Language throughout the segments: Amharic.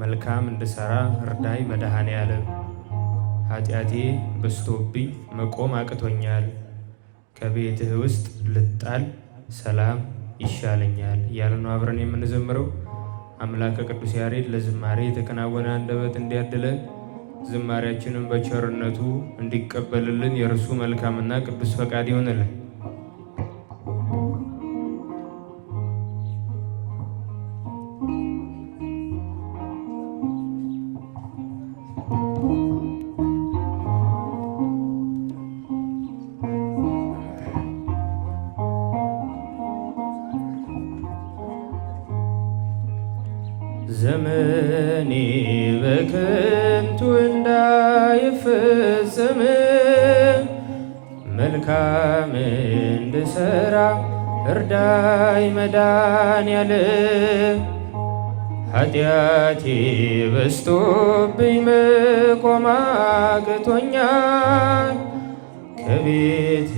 መልካም እንድሰራ እርዳይ መድኃኔዓለም። ኃጢአቴ በዝቶብኝ መቆም አቅቶኛል። ከቤትህ ውስጥ ልጣል ሰላም ይሻለኛል እያልን ነው አብረን የምንዘምረው። አምላከ ቅዱስ ያሬድ ለዝማሬ የተከናወነ አንደበት እንዲያድለን ዝማሬያችንን በቸርነቱ እንዲቀበልልን የእርሱ መልካምና ቅዱስ ፈቃድ ይሆንልን። ዘመኔ በከንቱ እንዳይፈጸም መልካም እንድሰራ እርዳይ መድኃኔዓለም። ኃጢአቴ በዝቶብኝ መቆም አቅቶኛል። ከቤት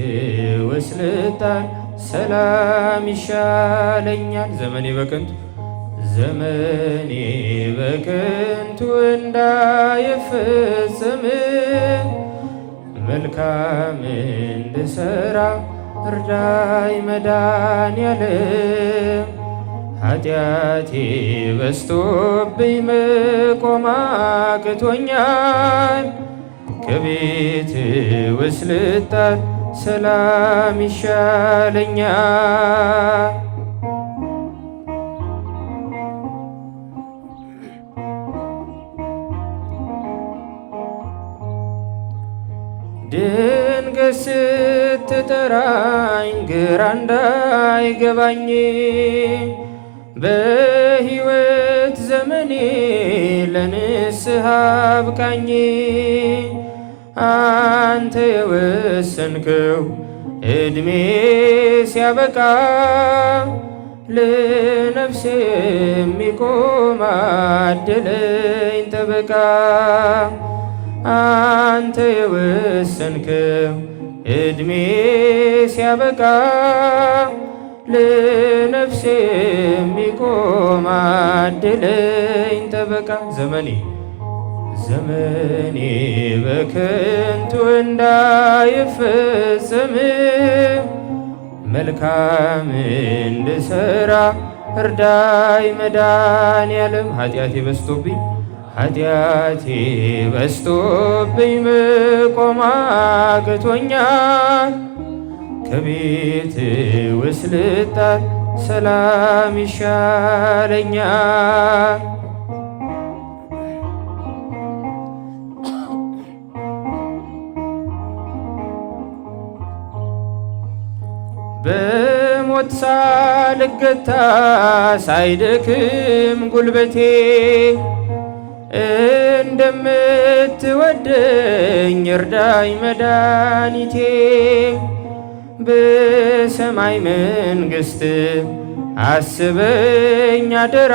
ወስልጣን ሰላም ይሻለኛል። ዘመኔ በከንቱ እንዳይፈጸም መልካም እንድሰራ እርዳይ መድኃኔዓለም። ኃጢአቴ በዝቶብኝ መቆም አቅቶኛል። ከቤት ወስልጣን ሰላም ይሻለኛል። ድንገት ስትጠራኝ ግራ እንዳይገባኝ በሕይወት ዘመኔ ለንስሐ አብቃኝ። አንተ የወሰንከው ዕድሜ ሲያበቃ ለነፍሴ የሚቆም አድለኝ ጠበቃ። አንተ የወሰንከው ዕድሜ ሲያበቃ ለነፍሴ የሚቆም አድለኝ ጠበቃ። ዘመኔ በከንቱ እንዳይፈጸም መልካም እንድሰራ እርዳይ መድኃኔዓለም። ኃጢአቴ በዝቶብኝ መቆም አቅቶኛል። ከቤት ወስልጣን ሰላም ይሻለኛል። በሞት ሳልገታ ሳይደክም ጉልበቴ እንደምትወደኝ እርዳይ መድኃኒቴ። በሰማይ መንግሥት አስበኝ አደራ።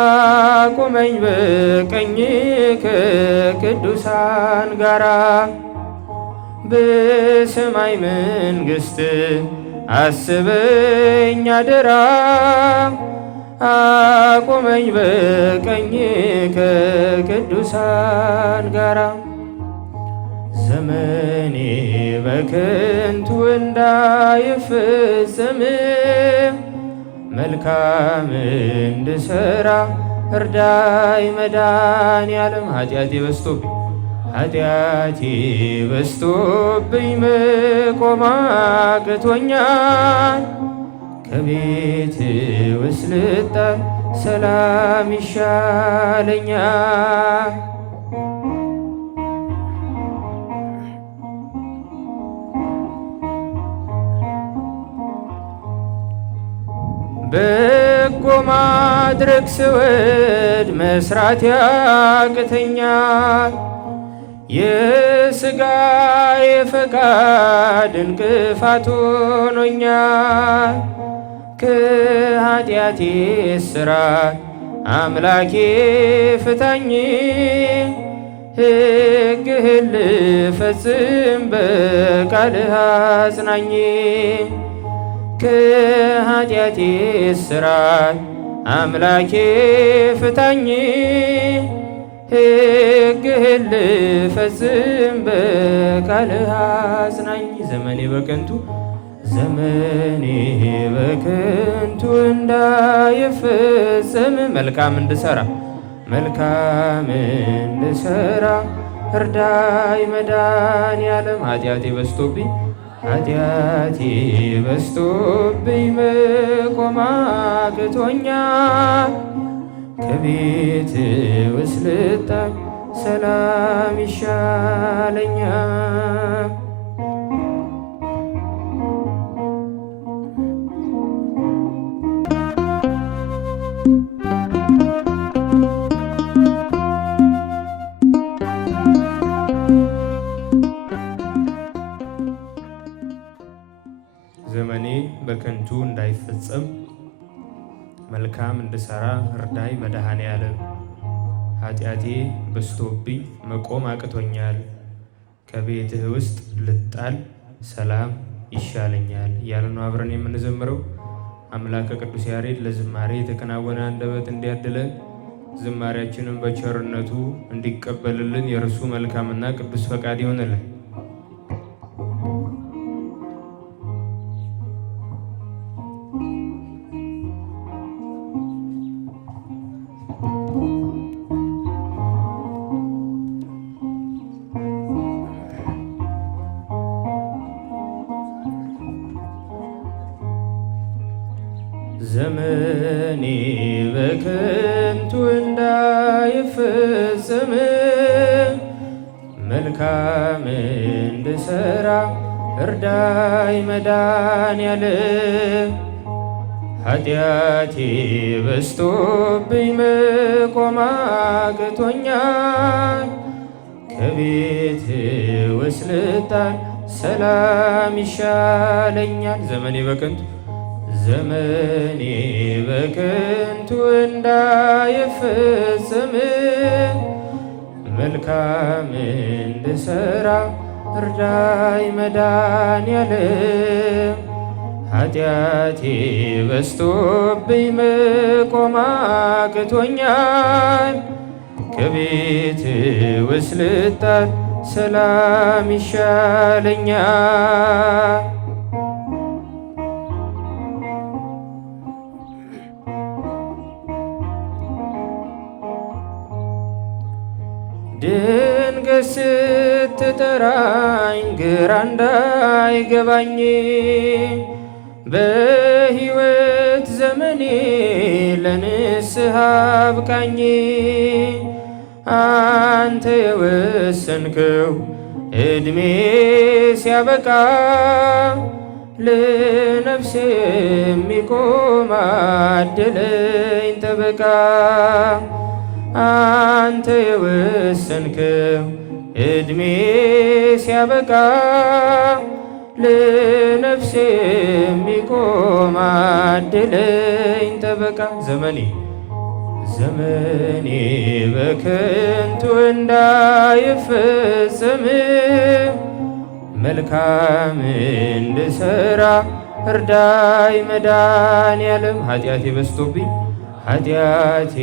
አቁመኝ በቀኝ ከቅዱሳን ጋራ። በሰማይ መንግሥት አስበኝ አደራ። አቁመኝ በቀኝ ከቅዱሳን ጋራ። ዘመኔ በከንቱ እንዳይፈጸም መልካም እንድሰራ እርዳይ መድኃኔዓለም። ኃጢአቴ በዝቶብኝ መቆም አቅቶኛል። ከቤት ወስልጣን ሰላም ይሻለኛል። በጎ ማድረግ ስወድ መስራት ያቅተኛል። የሥጋዬ ፈቃድ እንቅፋት ሆኖኛል። ከኃጢአቴ እስራት አምላኬ ፍታኝ። ሕግህን ልፈጽም በቃልህ አጽናኝ። ከኃጢአቴ እስራት አምላኬ ፍታኝ ሕግህን ልፈጽም በቃልህ አጽናኝ። ዘመኔ በከንቱ እንዳይፈጸም መልካም እንድሰራ እርዳይ መድኃኔዓለም። ኃጢአቴ በዝቶብኝ መቆም አቅቶኛል። ከቤት ውስጥ ልጣል ሰላም ይሻለኛል። ዘመኔ በከንቱ እንዳይፈጸም መልካም እንድሰራ እርዳይ መድኃኔዓለም። ኃጢአቴ በዝቶብኝ መቆም አቅቶኛል። ከቤትህ ውስጥ ልጣል ሰላም ይሻለኛል እያልን ነው አብረን የምንዘምረው። አምላከ ቅዱስ ያሬድ ለዝማሬ የተከናወነ አንደበት እንዲያድለን ዝማሬያችንን በቸርነቱ እንዲቀበልልን የእርሱ መልካምና ቅዱስ ፈቃድ ይሆንልን። ዘመኔ በከንቱ እንዳይፈጸም መልካም እንድሰራ እርዳይ መድኃኔዓለም። ኃጢአቴ በዝቶብኝ መቆም አቅቶኛል። ከቤት ውስጥ ልጣል ሰላም ይሻለኛል። ዘመኔ በከንቱ እንዳይፈጸም መልካም እንድሰራ እርዳይ መድኃኔዓለም። ኃጢአቴ በዝቶብኝ መቆም አቅቶኛል። ከቤት ውስጥ ልጣል ሰላም ይሻለኛል። ድንገት ስትጠራኝ ግራ እንዳይገባኝ በሕይወት ዘመኔ ለንስሐ አብቃኝ። አንተ የወሰንከው ዕድሜ ሲያበቃ ለነፍሴ የሚቆም አድለኝ ጠበቃ። አንተ የወሰንከው ዕድሜ ሲያበቃ ለነፍሴ የሚቆም አድለኝ ጠበቃ። ዘመኔ በከንቱ እንዳይፈጸም መልካም እንድሰራ እርዳይ መድኃኔዓለም። ኃጢአቴ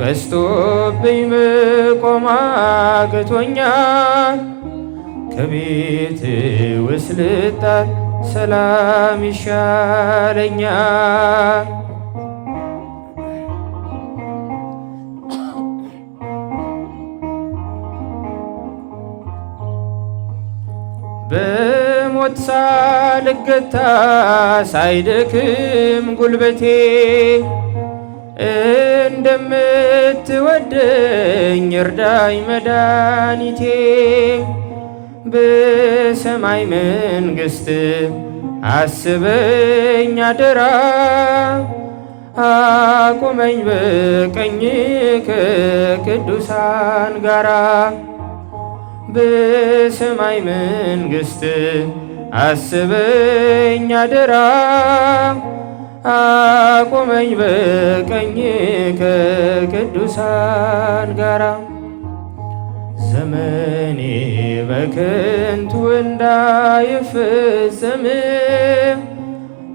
በዝቶብኝ መቆም አቅቶኛል። ከቤት ውስጥ ልጣል ሰላም ይሻለኛል። በሞት ሳልገታ ሳይደክም ጉልበቴ እንደምትወደኝ እርዳኝ መድኃኒቴ። በሰማይ መንግሥት አስበኝ አደራ። አቁመኝ በቀኝ ከቅዱሳን ጋራ። በሰማይ መንግሥት አስበኝ አደራ። አቁመኝ በቀኝ ከቅዱሳን ጋራ። ዘመኔ በከንቱ እንዳይፈጸም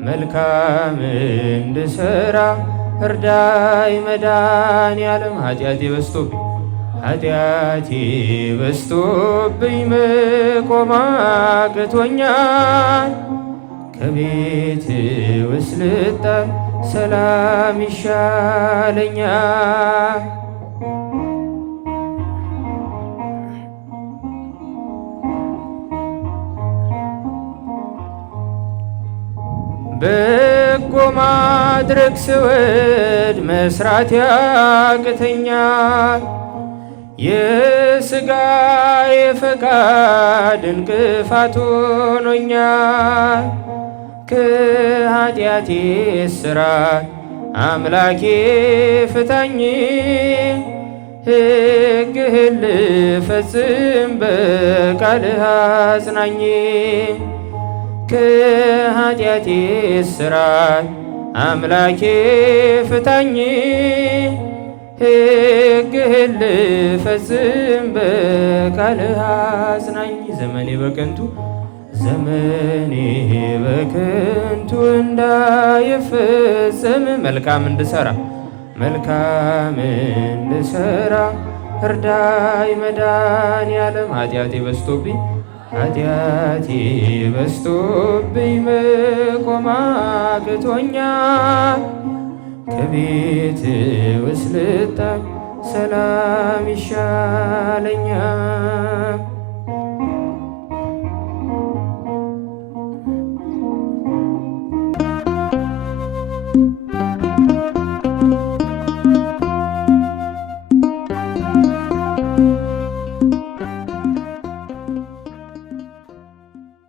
መልካም እንድሰራ እርዳይ መድኃኔዓለም። ኃጢአቴ በዝቶብኝ መቆም አቅቶኛል። ከቤት ውስጥ ልጣል ሰላም ይሻለኛል። በጎ ማድረግ ስወድ መስራት ያቅተኛል። የሥጋዬ ፈቃድ እንቅፋት ሆኖኛል። ከኃጢአቴ እስራት አምላኬ ፍታኝ፣ ሕግህን ልፈጽም በቃልህ አጽናኝ። ከኃጢአቴ እስራት አምላኬ ፍታኝ፣ ሕግህን ልፈጽም በቃልህ አጽናኝ። ዘመኔ በከንቱ እንዳይፈጸም መልካም እንድሰራ እርዳይ መድኃኔዓለም። ኃጢአቴ በዝቶብኝ መቆም አቅቶኛል። ከቤት ውስጥ ልጣል ሰላም ይሻለኛል።